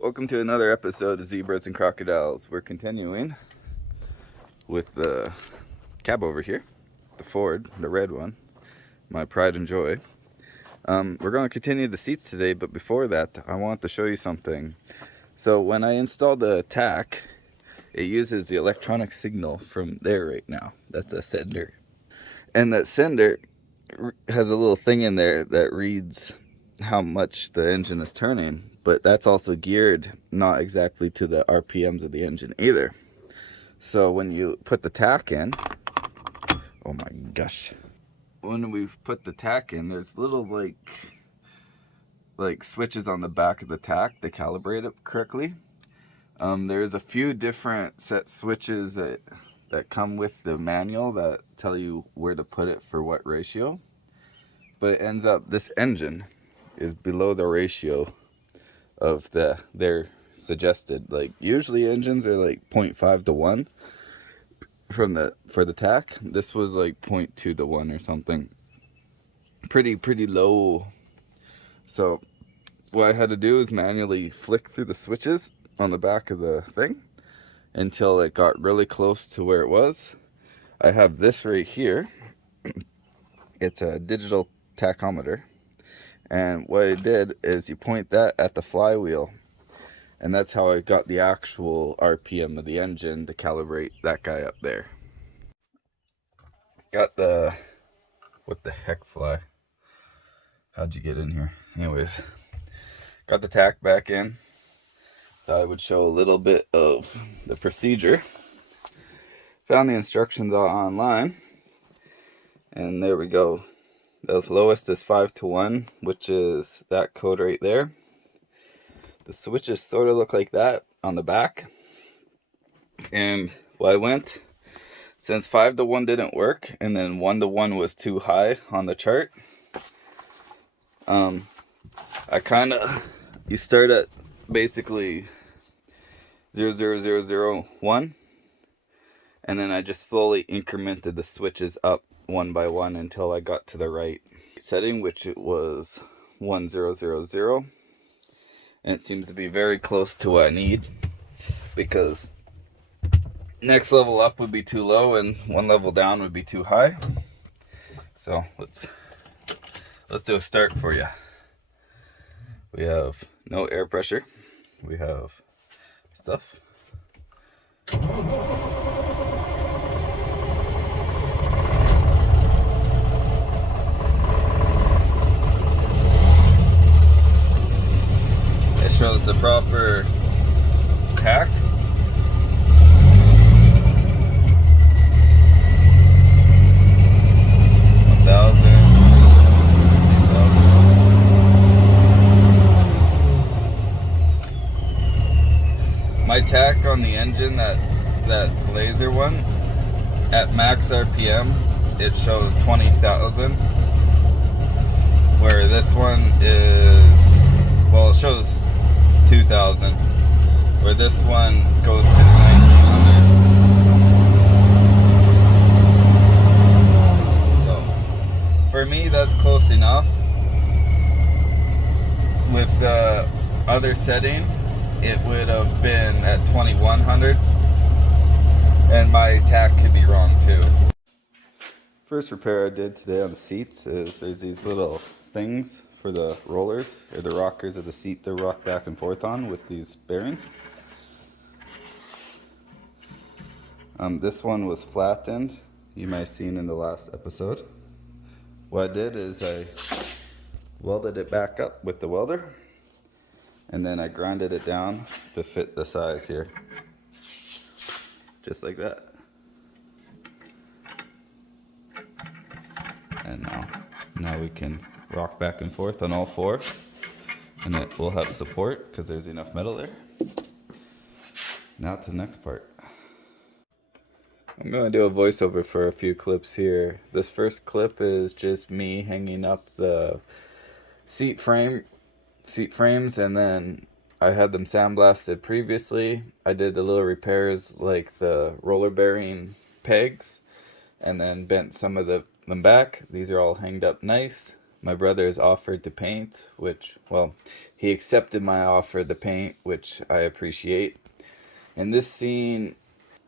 Welcome to another episode of Zebras and Crocodiles. We're continuing with the cab over here, the Ford, the red one, my pride and joy. We're going to continue the seats today, but before that, I want to show you something. So when I installed the TAC, it uses the electronic signal from there right now. That's a sender. And that sender has a little thing in there that reads how much the engine is turning, but that's also geared not exactly to the RPMs of the engine either. So when you put the TAC in, oh my gosh, when we put the TAC in, there's little like switches on the back of the TAC to calibrate it correctly. There's a few different set switches that come with the manual that tell you where to put it for what ratio, but it ends up this engine is below the ratio of their suggested. Like usually engines are like 0.5 to 1 for the TAC. This was like 0.2 to 1 or something. Pretty low. So what I had to do is manually flick through the switches on the back of the thing until it got really close to where it was. I have this right here. It's a digital tachometer. And what I did is you point that at the flywheel, and that's how I got the actual RPM of the engine to calibrate that guy up there. Got the, what the heck fly? How'd you get in here? Anyways, got the TAC back in. Thought I would show a little bit of the procedure. Found the instructions online, and there we go. The lowest is 5 to 1, which is that code right there. The switches sort of look like that on the back. And I went, since 5 to 1 didn't work, and then 1 to 1 was too high on the chart, you start at basically 00001, and then I just slowly incremented the switches up one by one until I got to the right setting, which it was 1000, and it seems to be very close to what I need, because next level up would be too low and one level down would be too high. So let's do a start for you. We have no air pressure. We have stuff. It shows the proper TAC. My TAC on the engine, that laser one, at max RPM, it shows 20,000. Where this one is, well, it shows 2,000. Where this one goes to 1,900. So, for me, that's close enough. With the other setting, it would have been at 2,100, and my TAC could be wrong too. First repair I did today on the seats is there's these little things for the rollers or the rockers of the seat to rock back and forth on with these bearings. This one was flattened, you might have seen in the last episode. What I did is I welded it back up with the welder, and then I grinded it down to fit the size here. Just like that. And now we can rock back and forth on all four. And it will have support because there's enough metal there. Now to the next part. I'm going to do a voiceover for a few clips here. This first clip is just me hanging up the seat frames, and then I had them sandblasted previously. I did the little repairs like the roller bearing pegs, and then bent some of them back. These are all hanged up nice. my brother has offered to paint, which, well, he accepted my offer to paint, which I appreciate. In this scene,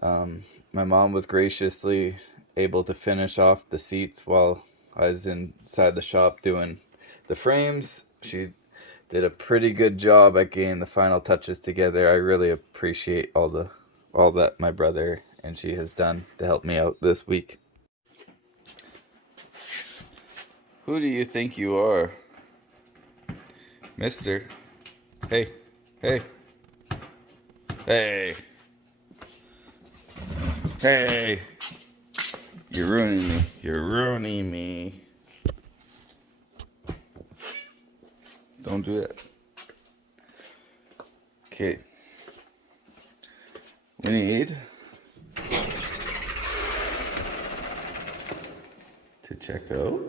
my mom was graciously able to finish off the seats while I was inside the shop doing the frames. She did a pretty good job at getting the final touches together. I really appreciate all that my brother and she has done to help me out this week. Who do you think you are, Mister? Hey, hey, hey, hey! You're ruining me. You're ruining me. Don't do that. Okay. We need to check out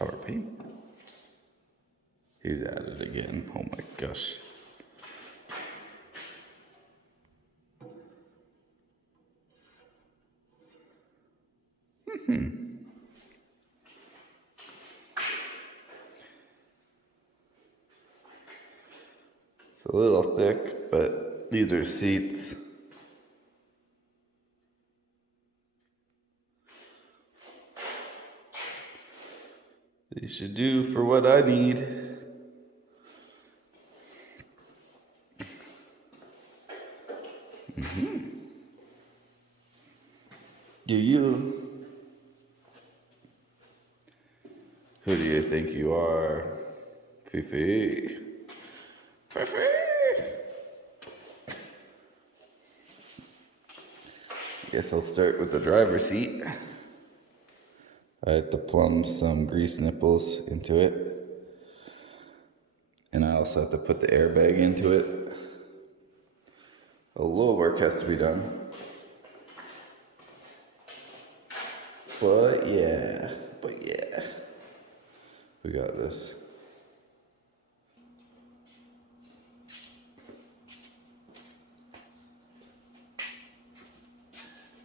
our paint. He's at it again. Oh my gosh. It's a little thick, but these are seats. They should do for what I need. You. Who do you think you are? Fifi. Fifi. Guess I'll start with the driver's seat. I had to plumb some grease nipples into it. And I also have to put the airbag into it. A little work has to be done. But yeah, we got this.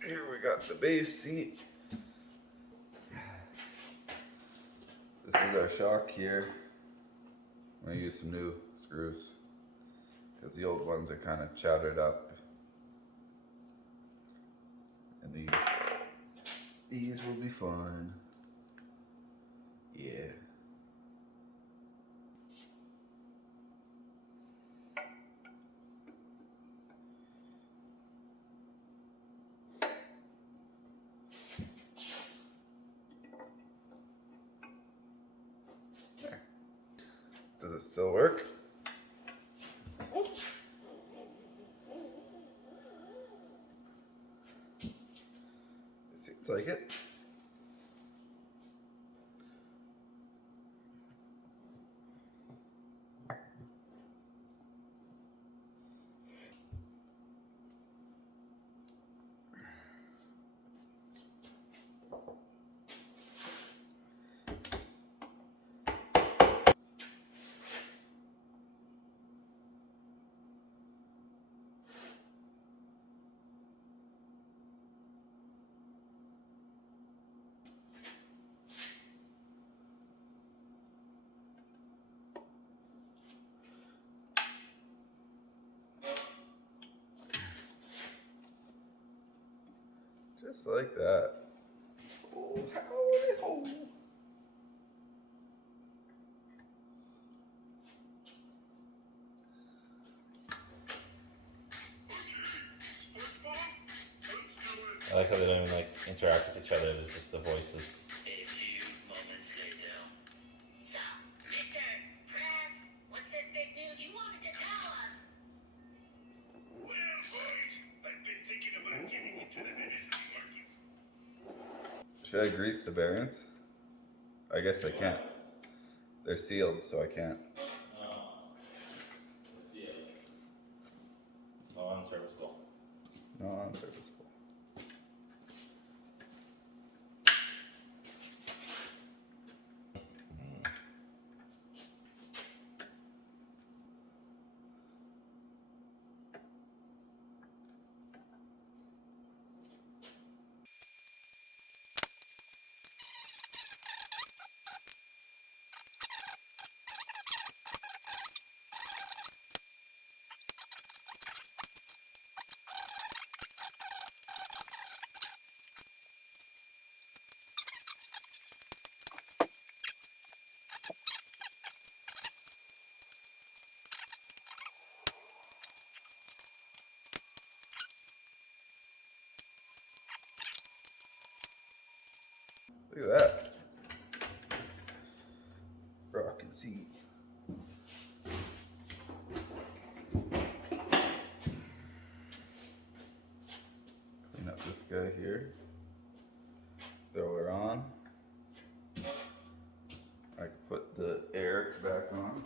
Here we got the base seat. This is our shock here. I'm gonna use some new screws because the old ones are kind of chattered up. And these will be fun. Yeah. There. Does it still work? It seems like it. Just like that. Oh, howdy ho. I like how they don't even like interact with each other. There's just the voices. A few moments later. So, Mr. Krabs, what's this big news you wanted to tell us? Well, boys, I've been thinking about getting into the energy market. Should I grease the bearings? I guess I can't. They're sealed, so I can't. Oh, unserviceable. No, unserviceable. seat. Clean up this guy here. Throw it on. I can put the air back on.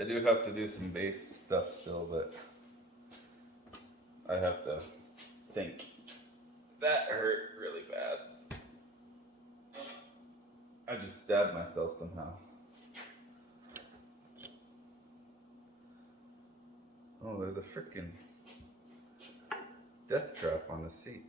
I do have to do some base stuff still, but I have to think. That hurt really bad. I just stabbed myself somehow. Oh, there's a freaking death trap on the seat.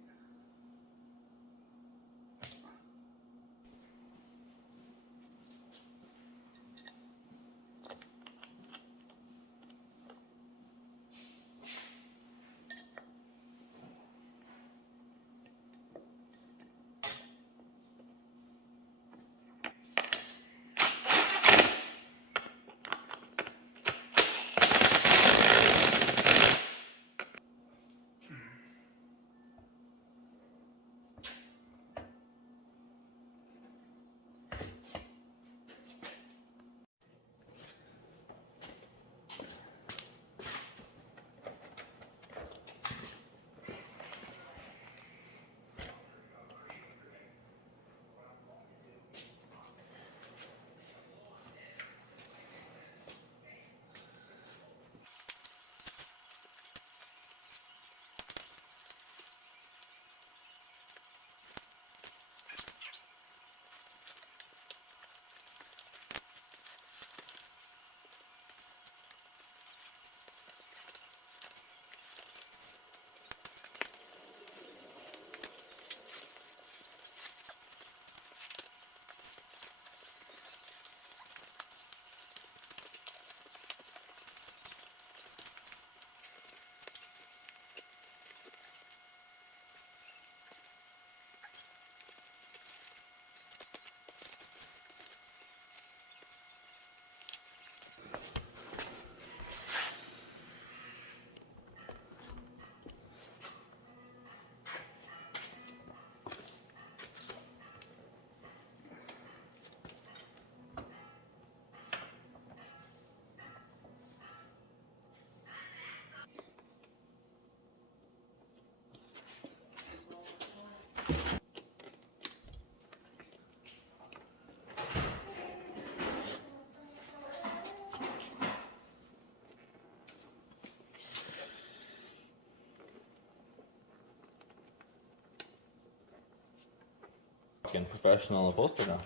Fucking professional upholsterer now.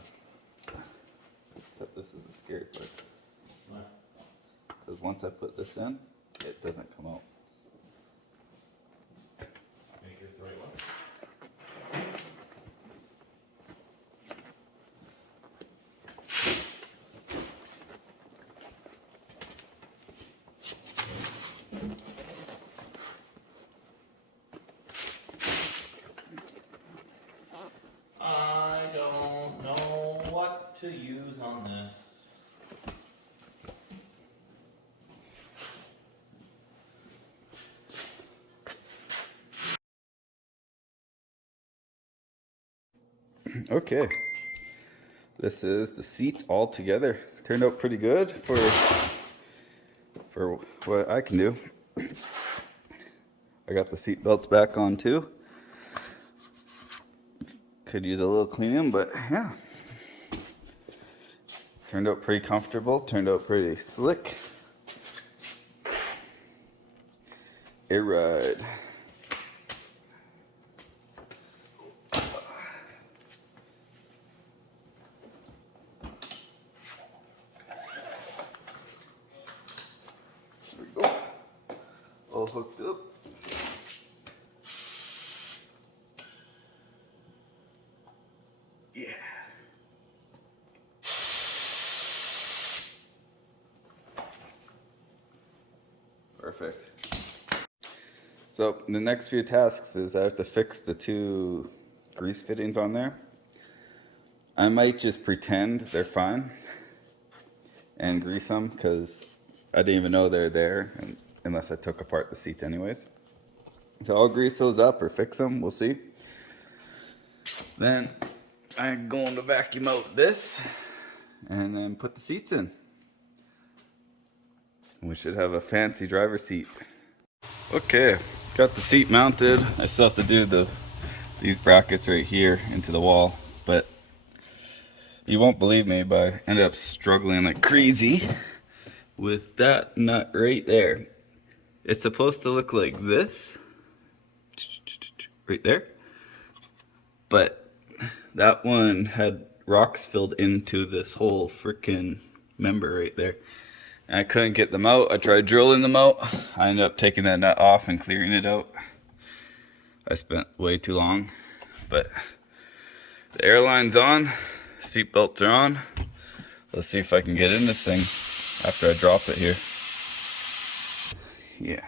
Except this is the scary part. Because once I put this in, it doesn't come out. Make this the right one. I don't know what to use on this. Okay. This is the seat all together. Turned out pretty good for what I can do. I got the seat belts back on too. Could use a little cleaning, but yeah. Turned out pretty comfortable, turned out pretty slick. A ride. There we go. All hooked up. So the next few tasks is I have to fix the 2 grease fittings on there. I might just pretend they're fine and grease them because I didn't even know they're there unless I took apart the seat anyways. So I'll grease those up or fix them, we'll see. Then I'm going to vacuum out this and then put the seats in. We should have a fancy driver's seat. Okay, got the seat mounted. I still have to do these brackets right here into the wall, but you won't believe me, but I ended up struggling like crazy with that nut right there. It's supposed to look like this, right there, but that one had rocks filled into this whole freaking member right there. And I couldn't get them out. I tried drilling them out. I ended up taking that nut off and clearing it out. I spent way too long, but the airline's on, seat belts are on. Let's see if I can get in this thing after I drop it here. Yeah.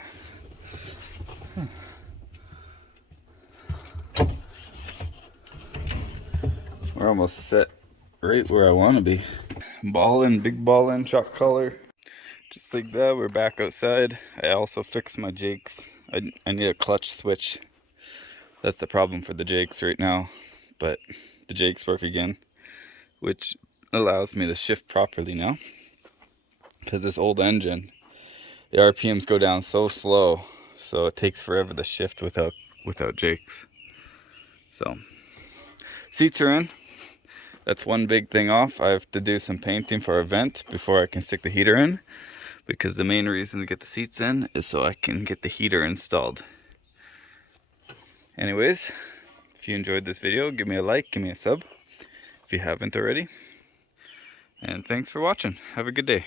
We're almost set right where I want to be. Ballin', big ballin', chalk color. Just like that, we're back outside. I also fixed my Jakes. I need a clutch switch. That's the problem for the Jakes right now. But the Jakes work again, which allows me to shift properly now. Because this old engine, the RPMs go down so slow, so it takes forever to shift without Jakes. So, seats are in. That's one big thing off. I have to do some painting for our vent before I can stick the heater in. Because the main reason to get the seats in is so I can get the heater installed. Anyways, if you enjoyed this video, give me a like, give me a sub if you haven't already. And thanks for watching. Have a good day.